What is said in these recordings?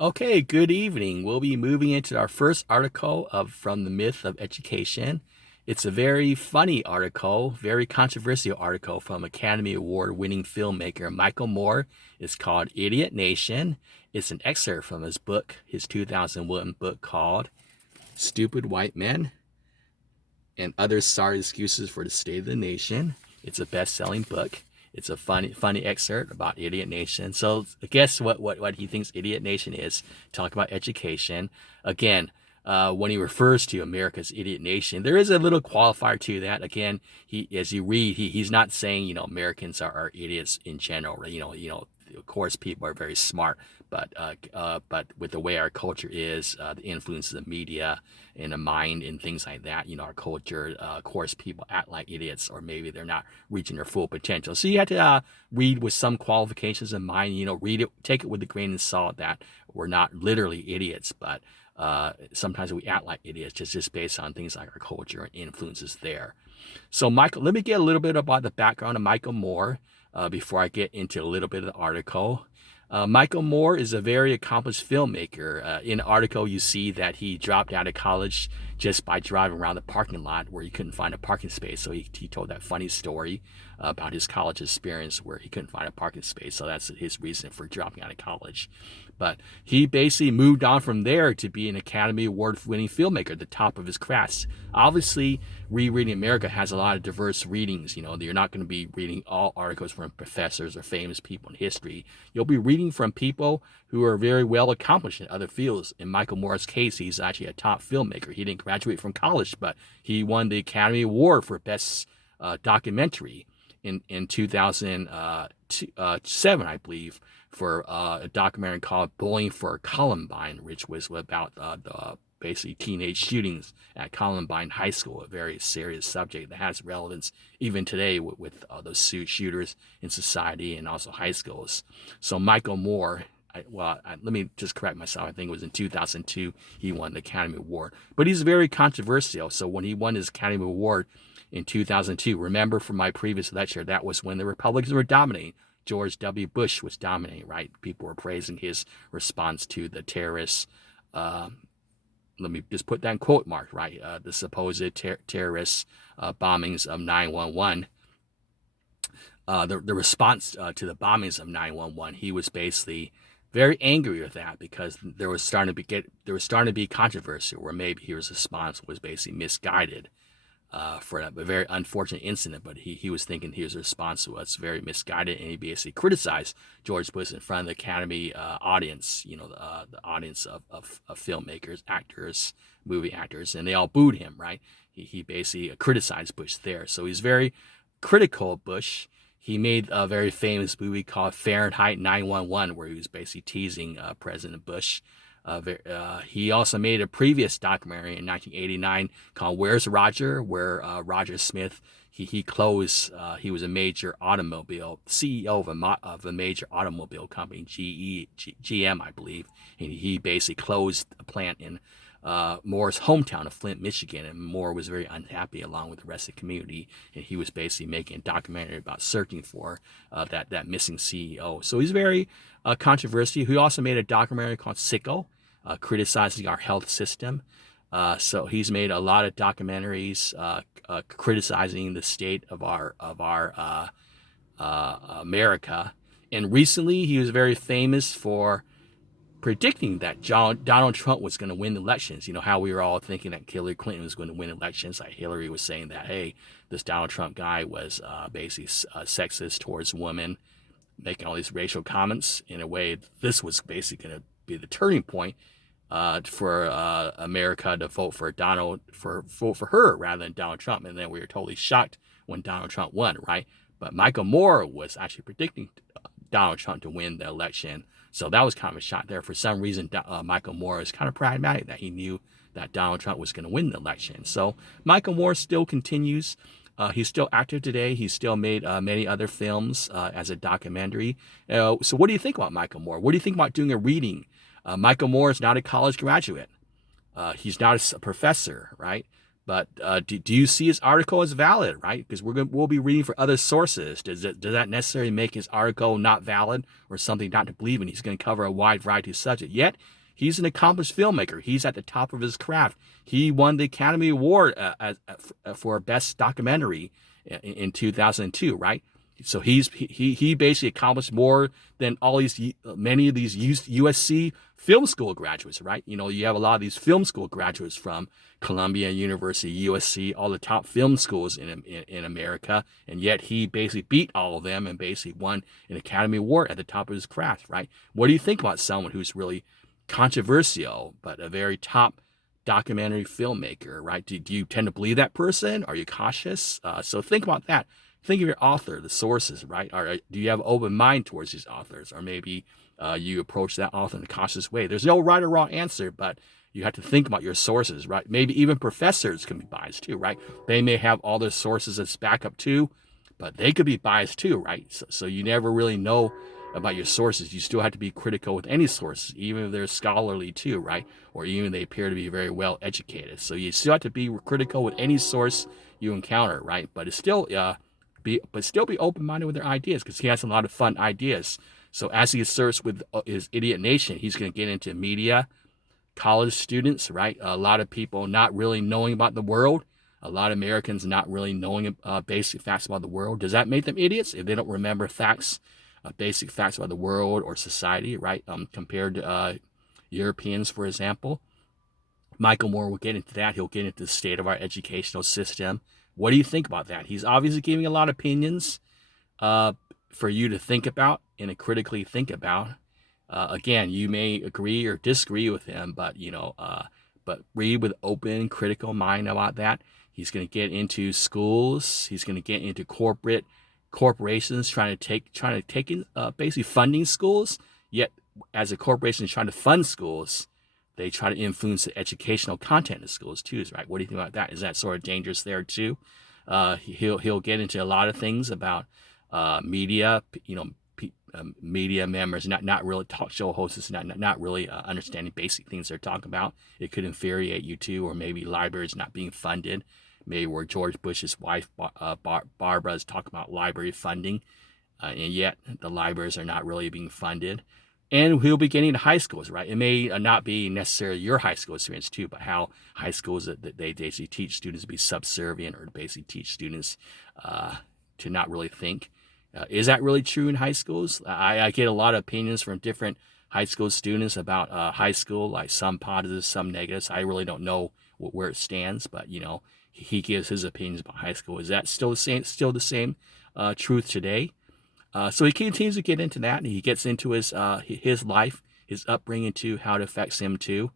Okay, good evening. We'll be moving into our first article from the Myth of Education. It's a very funny article, very controversial article from Academy Award winning filmmaker Michael Moore. It's called Idiot Nation. It's an excerpt from his book, his 2001 book called Stupid White Men and Other Sorry Excuses for the State of the Nation. It's a best-selling book. It's a funny excerpt about Idiot Nation. So guess what he thinks Idiot Nation is? Talk about education. Again, when he refers to America's idiot nation, there is a little qualifier to that. Again, as you read, he's not saying Americans are idiots in general. Of course, people are very smart, but with the way our culture is, the influence of the media and the mind and things like that, our culture, of course, people act like idiots, or maybe they're not reaching their full potential. So you have to read with some qualifications in mind. Read it, take it with a grain of salt that we're not literally idiots, but sometimes we act like idiots just based on things like our culture and influences there. So, Michael, let me get a little bit about the background of Michael Moore before I get into a little bit of the article. Michael Moore is a very accomplished filmmaker. In the article, you see that he dropped out of college just by driving around the parking lot where he couldn't find a parking space. So he told that funny story about his college experience where he couldn't find a parking space. So that's his reason for dropping out of college. But he basically moved on from there to be an Academy Award winning filmmaker at the top of his craft. Obviously, Rereading America has a lot of diverse readings. You're not going to be reading all articles from professors or famous people in history. You'll be reading from people who are very well accomplished in other fields. In Michael Moore's case, he's actually a top filmmaker. He didn't graduate from college, but he won the Academy Award for Best Documentary in 2007, I believe, for a documentary called Bullying for Columbine, which was about the basically teenage shootings at Columbine High School, a very serious subject that has relevance even today with those shooters in society and also high schools. So Michael Moore, let me just correct myself. I think it was in 2002 he won the Academy Award. But he's very controversial. So when he won his Academy Award in 2002, remember from my previous lecture, that was when the Republicans were dominating. George W. Bush was dominating, right? People were praising his response to the terrorists. Let me just put that in quote mark, right? The supposed terrorist bombings of 9/11. The response to the bombings of 9/11, he was basically very angry with that because there was starting to be controversy where maybe his response was basically misguided for a very unfortunate incident, but he was thinking his response was very misguided, and he basically criticized George Bush in front of the Academy audience, the audience of filmmakers, actors, movie actors, and they all booed him, right? He basically criticized Bush there. So he's very critical of Bush. He made a very famous movie called Fahrenheit 9/11, where he was basically teasing President Bush. He also made a previous documentary in 1989 called "Where's Roger," where Roger Smith he closed. He was a major automobile CEO of a major automobile company, GM, I believe, and he basically closed a plant in Moore's hometown of Flint, Michigan, and Moore was very unhappy along with the rest of the community, and he was basically making a documentary about searching for that missing CEO. So he's very controversial. He also made a documentary called Sicko, criticizing our health system. So he's made a lot of documentaries criticizing the state of our America. And recently, he was very famous for predicting that Donald Trump was going to win the elections. How we were all thinking that Hillary Clinton was going to win elections. Like Hillary was saying that, hey, this Donald Trump guy was basically sexist towards women, making all these racial comments. In a way, this was basically going to be the turning point for America to vote for her rather than Donald Trump. And then we were totally shocked when Donald Trump won, right? But Michael Moore was actually predicting Donald Trump to win the election. So that was kind of a shock there. For some reason, Michael Moore is kind of pragmatic that he knew that Donald Trump was going to win the election. So Michael Moore still continues. He's still active today. He's still made many other films as a documentary. So what do you think about Michael Moore? What do you think about doing a reading? Michael Moore is not a college graduate. He's not a professor, right? But do you see his article as valid, right? Because we'll be reading for other sources. Does that necessarily make his article not valid or something not to believe in? He's going to cover a wide variety of subjects. Yet he's an accomplished filmmaker. He's at the top of his craft. He won the Academy Award for Best Documentary in 2002, right? So he basically accomplished more than many of these USC film school graduates, right? You have a lot of these film school graduates from Columbia University, USC, all the top film schools in America, and yet he basically beat all of them and basically won an Academy Award at the top of his craft, right? What do you think about someone who's really controversial but a very top documentary filmmaker, right? Do you tend to believe that person? Are you cautious? So think about that. Think of your author, the sources, right? Or do you have an open mind towards these authors? Or maybe you approach that author in a cautious way. There's no right or wrong answer, but you have to think about your sources, right? Maybe even professors can be biased too, right? They may have all their sources as backup too, but they could be biased too, right? So you never really know about your sources. You still have to be critical with any sources, even if they're scholarly too, right? Or even if they appear to be very well educated. So you still have to be critical with any source you encounter, right? But it's still still be open-minded with their ideas, because he has a lot of fun ideas. So as he asserts with his Idiot Nation, he's going to get into media, college students, right? A lot of people not really knowing about the world. A lot of Americans not really knowing basic facts about the world. Does that make them idiots if they don't remember facts, basic facts about the world or society, right? Compared to Europeans, for example. Michael Moore will get into that. He'll get into the state of our educational system. What do you think about that? He's obviously giving a lot of opinions for you to think about and to critically think about. Again, you may agree or disagree with him, but but read with open, critical mind about that. He's going to get into schools. He's going to get into corporations trying to take in basically funding schools. Yet, as a corporation is trying to fund schools, they try to influence the educational content of schools too, right? What do you think about that? Is that sort of dangerous there too? He'll get into a lot of things about media, media members not really talk show hosts, not really understanding basic things they're talking about. It could infuriate you too, or maybe libraries not being funded. Maybe where George Bush's wife Barbara is talking about library funding, and yet the libraries are not really being funded. And he'll be getting to high schools, right? It may not be necessarily your high school experience too, but how high schools that they basically teach students to be subservient, or basically teach students to not really think. Is that really true in high schools? I get a lot of opinions from different high school students about high school, like some positives, some negatives. I really don't know where it stands, but he gives his opinions about high school. Is that still the same? Still the same truth today? So he continues to get into that, and he gets into his life, his upbringing too, how it affects him too,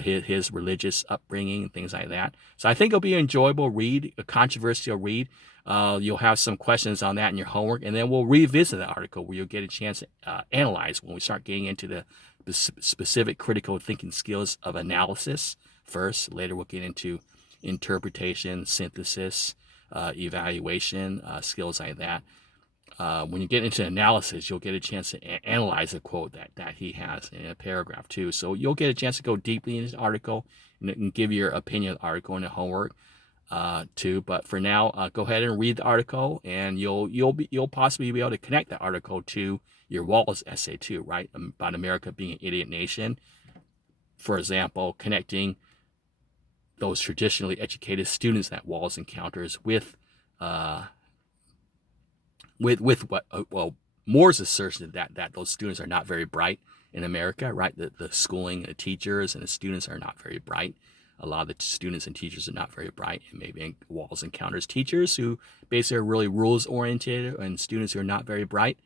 his religious upbringing and things like that. So I think it'll be an enjoyable read, a controversial read. You'll have some questions on that in your homework, and then we'll revisit the article where you'll get a chance to analyze when we start getting into the specific critical thinking skills of analysis first. Later we'll get into interpretation, synthesis, evaluation, skills like that. When you get into analysis, you'll get a chance to analyze a quote that he has in a paragraph too. So you'll get a chance to go deeply in his article and give your opinion of the article in the homework too. But for now, go ahead and read the article, and you'll possibly be able to connect that article to your Walls essay too, right? About America being an idiot nation. For example, connecting those traditionally educated students that Walls encounters with what Moore's assertion that those students are not very bright in America, right? The schooling, the teachers, and the students are not very bright. A lot of the students and teachers are not very bright, and maybe Walls encounters teachers who basically are really rules oriented, and students who are not very bright.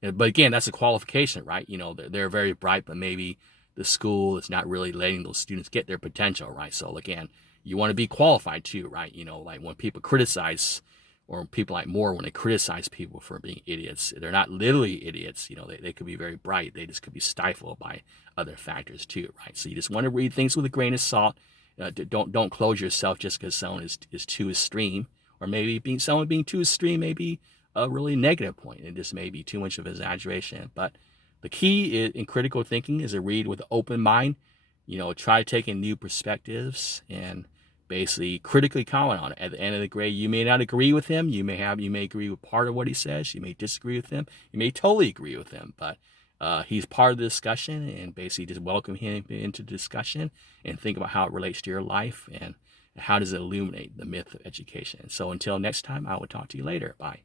But again, that's a qualification, right? They're very bright, but maybe the school is not really letting those students get their potential, right? So again, you want to be qualified too, right? Like when people criticize, or people like Moore, when they criticize people for being idiots, they're not literally idiots. They could be very bright. They just could be stifled by other factors too, right? So you just want to read things with a grain of salt. Don't close yourself just because someone is too extreme, or maybe someone being too extreme may be a really negative point. It just may be too much of an exaggeration. But the key in critical thinking is to read with an open mind. Try to take in new perspectives and basically critically comment on it. At the end of the grade, you may not agree with him. You may agree with part of what he says. You may disagree with him. You may totally agree with him, but he's part of the discussion, and basically just welcome him into the discussion and think about how it relates to your life and how does it illuminate the myth of education. So until next time, I will talk to you later. Bye.